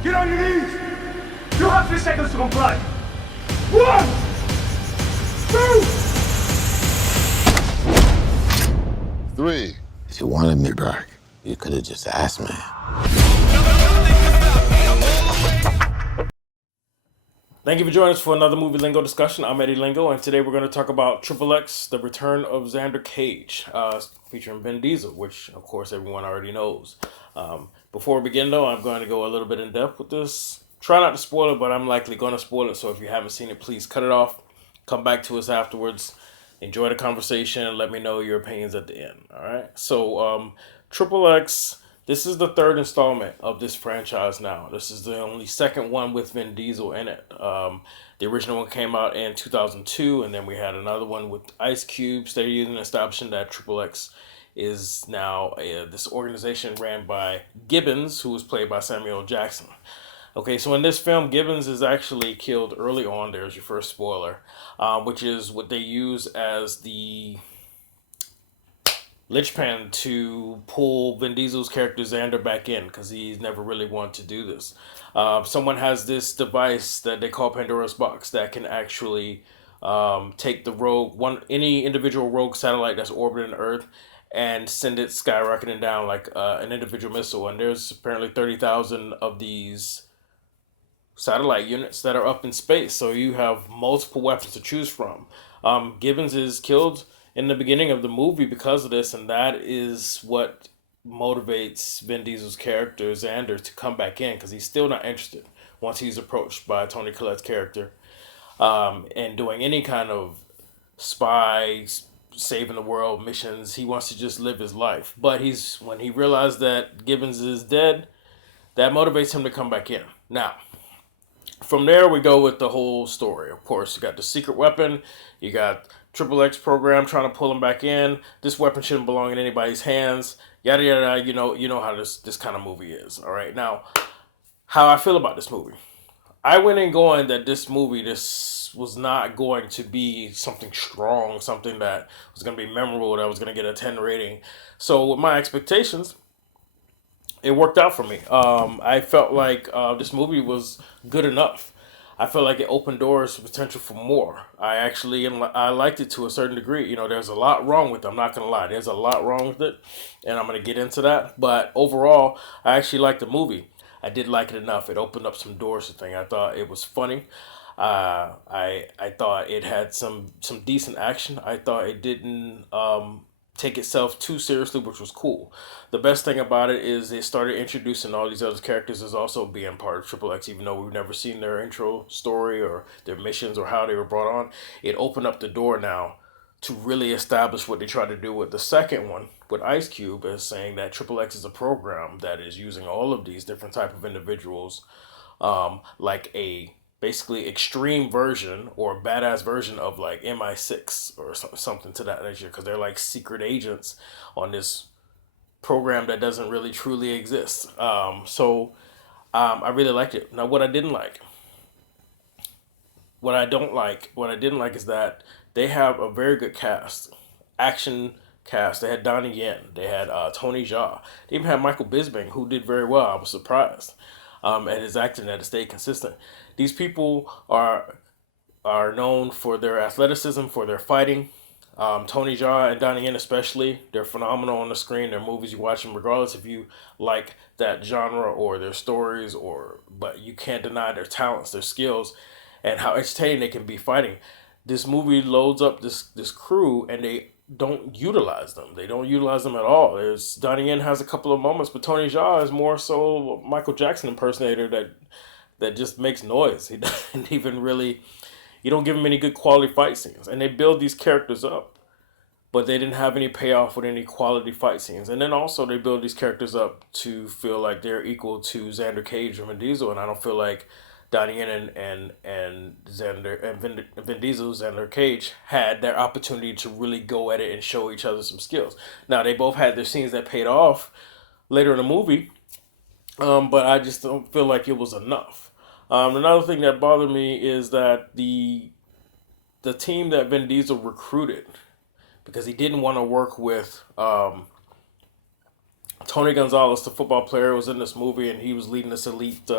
Get on your knees! You have 3 seconds to comply. 1, 2, 3. If you wanted me back, you could have just asked me. Thank you for joining us for another movie lingo discussion. I'm Eddie Lingo, and today we're going to talk about XXX, The Return of Xander Cage, featuring Vin Diesel, which, of course, everyone already knows. Before we begin, though, I'm going to go a little bit in depth with this. Try not to spoil it, but I'm likely going to spoil it, so if you haven't seen it, please cut it off. Come back to us afterwards. Enjoy the conversation, and let me know your opinions at the end, all right? So, XXX... This is the third installment of this franchise now. This is the only second one with Vin Diesel in it. The original one came out in 2002, and then we had another one with Ice Cube. They're using establishing that XXX is now this organization ran by Gibbons, who was played by Samuel L. Jackson. Okay, so in this film, Gibbons is actually killed early on. There's your first spoiler, which is what they use as the linchpin to pull Vin Diesel's character Xander back in because he's never really wanted to do this. Someone has this device that they call Pandora's box that can actually take the any individual rogue satellite that's orbiting Earth and send it skyrocketing down like an individual missile. And there's apparently 30,000 of these satellite units that are up in space, so you have multiple weapons to choose from. Gibbons is killed in the beginning of the movie because of this, and that is what motivates Vin Diesel's character Xander to come back in because he's still not interested once he's approached by Toni Collette's character and doing any kind of spy saving the world missions. He wants to just live his life, but when he realized that Gibbons is dead, that motivates him to come back in. Now, from there, we go with the whole story. Of course, you got the secret weapon. You got XXX program trying to pull him back in. This weapon shouldn't belong in anybody's hands. Yada yada. You know how this kind of movie is. All right. Now, how I feel about this movie. I went in going that this was not going to be something strong, something that was going to be memorable, that was going to get a 10 rating. So with my expectations, it worked out for me. I felt like this movie was good enough. I felt like it opened doors to potential for more. I liked it to a certain degree. You know, there's a lot wrong with it. I'm not gonna lie. There's a lot wrong with it, and I'm gonna get into that. But overall, I actually liked the movie. I did like it enough. It opened up some doors to things. I thought it was funny. I thought it had some decent action. I thought it didn't take itself too seriously, which was cool. The best thing about it is they started introducing all these other characters as also being part of XXX, even though we've never seen their intro story or their missions or how they were brought on. It opened up the door now to really establish what they tried to do with the second one with Ice Cube, as saying that XXX is a program that is using all of these different type of individuals, like a basically extreme version or badass version of like MI6 or something to that nature, because they're like secret agents on this program that doesn't really truly exist. I really liked it. Now, what I didn't like is that they have a very good cast, action cast. They had Donnie Yen, they had Tony Jaa, they even had Michael Bisping, who did very well. I was surprised at his acting, that it stayed consistent. These people are known for their athleticism, for their fighting. Tony Jaa and Donnie Yen especially, they're phenomenal on the screen. Their movies, you watch them regardless if you like that genre or their stories, but you can't deny their talents, their skills, and how entertaining they can be fighting. This movie loads up this crew, and they don't utilize them. They don't utilize them at all. There's Donnie Yen has a couple of moments, but Tony Jaa is more so a Michael Jackson impersonator that just makes noise. He doesn't even really, you don't give him any good quality fight scenes. And they build these characters up, but they didn't have any payoff with any quality fight scenes. And then also they build these characters up to feel like they're equal to Xander Cage or Vin Diesel, and I don't feel like Donnie Yen and Xander and Vin Diesel, Xander Cage had their opportunity to really go at it and show each other some skills. Now they both had their scenes that paid off later in the movie, but I just don't feel like it was enough. Another thing that bothered me is that the team that Vin Diesel recruited, because he didn't want to work with Tony Gonzalez, the football player, was in this movie, and he was leading this elite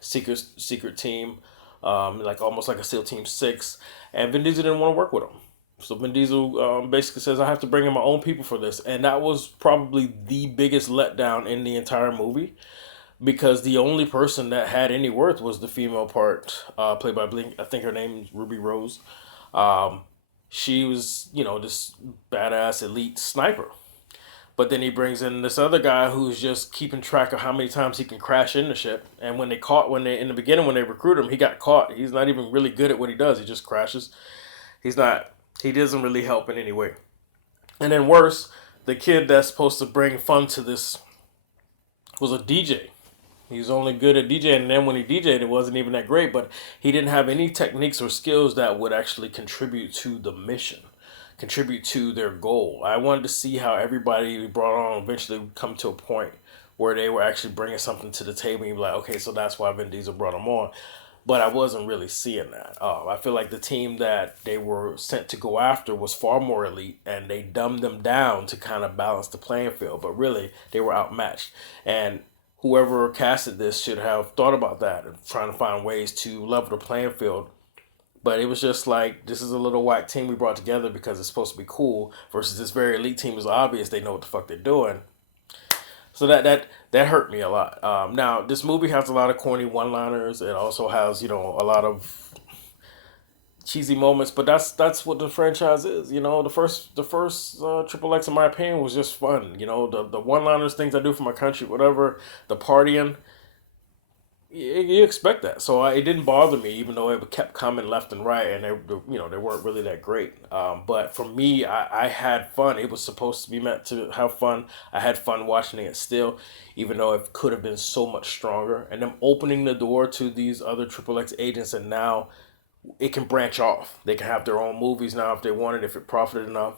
secret team, like almost like a SEAL Team 6. And Vin Diesel didn't want to work with him. So Vin Diesel basically says, I have to bring in my own people for this. And that was probably the biggest letdown in the entire movie, because the only person that had any worth was the female part, played by Blink. I think her name is Ruby Rose. Um, she was, this badass elite sniper. But then he brings in this other guy who's just keeping track of how many times he can crash in the ship. And when in the beginning, when they recruit him, he got caught. He's not even really good at what he does. He just crashes. He doesn't really help in any way. And then worse, the kid that's supposed to bring fun to this was a DJ. He's only good at DJing, and then when he DJed, it wasn't even that great, but he didn't have any techniques or skills that would actually contribute to the mission, contribute to their goal. I wanted to see how everybody brought on eventually would come to a point where they were actually bringing something to the table, and you'd be like, okay, so that's why Vin Diesel brought him on. But I wasn't really seeing that. I feel like the team that they were sent to go after was far more elite, and they dumbed them down to kind of balance the playing field. But really, they were outmatched. And whoever casted this should have thought about that and trying to find ways to level the playing field. But it was just like, this is a little whack team we brought together because it's supposed to be cool, versus this very elite team is obvious they know what the fuck they're doing. So that hurt me a lot. Now this movie has a lot of corny one-liners. It also has a lot of cheesy moments, but that's what the franchise is. The first XXX, in my opinion, was just fun. The one-liners, things I do for my country, whatever. The partying, you expect that. So it didn't bother me, even though it kept coming left and right, and they weren't really that great. But for me, I had fun. It was supposed to be meant to have fun. I had fun watching it still, even though it could have been so much stronger. And them opening the door to these other XXX agents, and now it can branch off. They can have their own movies now if they wanted, if it profited enough.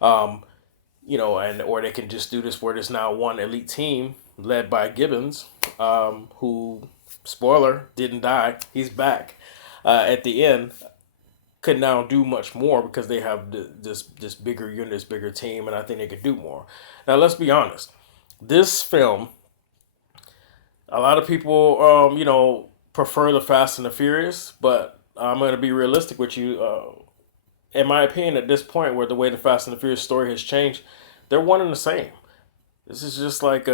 Um, and or they can just do this where there's now one elite team led by Gibbons, who, spoiler, didn't die. He's back at the end. Could now do much more because they have this bigger unit, this bigger team, and I think they could do more. Now, let's be honest. This film, a lot of people, prefer the Fast and the Furious, but I'm going to be realistic with you. In my opinion, at this point, where the way the Fast and the Furious story has changed, they're one and the same. This is just like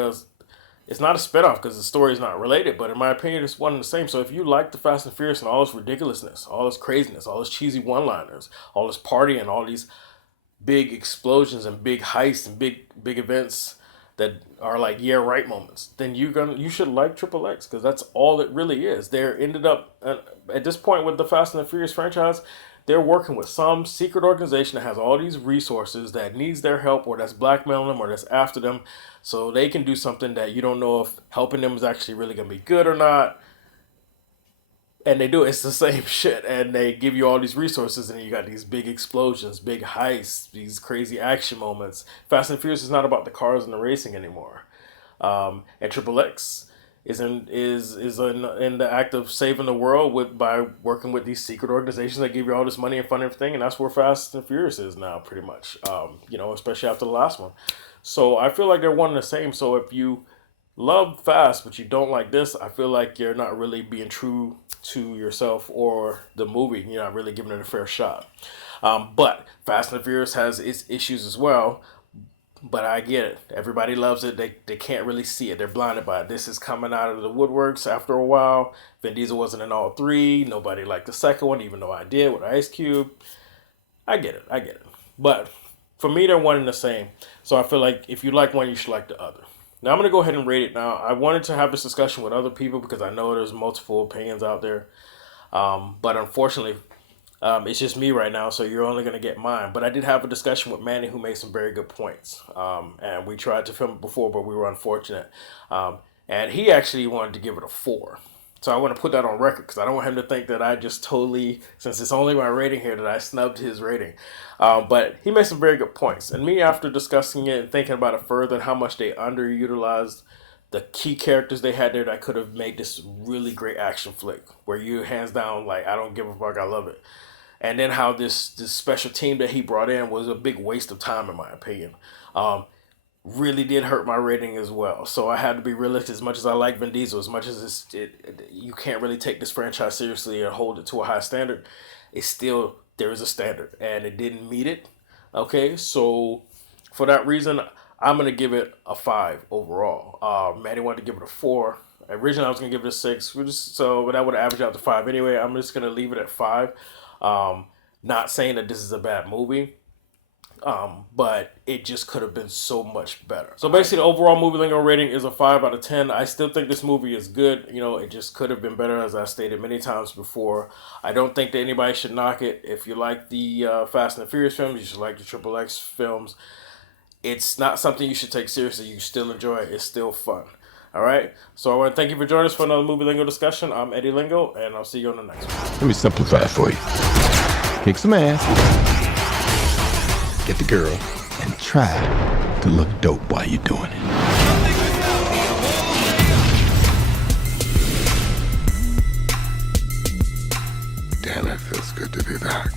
it's not a spinoff because the story is not related, but in my opinion, it's one and the same. So if you like the Fast and Furious and all this ridiculousness, all this craziness, all this cheesy one-liners, all this partying, all these big explosions and big heists and big events that are like yeah right moments, then you should like XXX, because that's all it really is. They're ended up at this point with the Fast and the Furious franchise. They're working with some secret organization that has all these resources that needs their help, or that's blackmailing them, or that's after them, so they can do something that you don't know if helping them is actually really going to be good or not. And they do. It's the same shit, and they give you all these resources, and you got these big explosions, big heists, these crazy action moments. Fast and Furious is not about the cars and the racing anymore. And XXX is in the act of saving the world by working with these secret organizations that give you all this money and fun and everything, and that's where Fast and Furious is now, pretty much. Especially after the last one. So I feel like they're one and the same. So if you love Fast but you don't like this, I feel like you're not really being true to yourself or the movie. You're not really giving it a fair shot. But Fast and Furious has its issues as well. But I get it. Everybody loves it. They can't really see it. They're blinded by it. This is coming out of the woodworks after a while. Vin Diesel wasn't in all three. Nobody liked the second one, even though I did with Ice Cube. I get it. But for me, they're one and the same. So I feel like if you like one, you should like the other. Now I'm going to go ahead and rate it now. I wanted to have this discussion with other people because I know there's multiple opinions out there. But unfortunately, it's just me right now, so you're only going to get mine. But I did have a discussion with Manny, who made some very good points. And we tried to film it before, but we were unfortunate. And he actually wanted to give it a 4. So I want to put that on record because I don't want him to think that I just totally, since it's only my rating here, that I snubbed his rating. But he made some very good points. And me, after discussing it and thinking about it further and how much they underutilized the key characters they had there, that could have made this really great action flick where you hands down like, I don't give a fuck, I love it. And then how this special team that he brought in was a big waste of time, in my opinion. really did hurt my rating as well. So I had to be realistic. As much as I like Vin Diesel, as much as you can't really take this franchise seriously and hold it to a high standard, it's still, there is a standard, and it didn't meet it. Okay, so for that reason, I'm gonna give it a 5 overall. Manny wanted to give it a 4. Originally, I was gonna give it a 6. But that would average out to 5 anyway. I'm just gonna leave it at 5. Not saying that this is a bad movie. But it just could have been so much better. So basically, the overall movie lingo rating is a 5 out of 10. I still think this movie is good. You know, it just could have been better, as I stated many times before. I don't think that anybody should knock it. If you like the Fast and the Furious films, you should like the XXX films. It's not something you should take seriously. You still enjoy it. It's still fun. All right? So I want to thank you for joining us for another movie lingo discussion. I'm Eddie Lingo, and I'll see you on the next one. Let me simplify it for you. Kick some ass, get the girl, and try to look dope while you're doing it. Damn, it feels good to be back.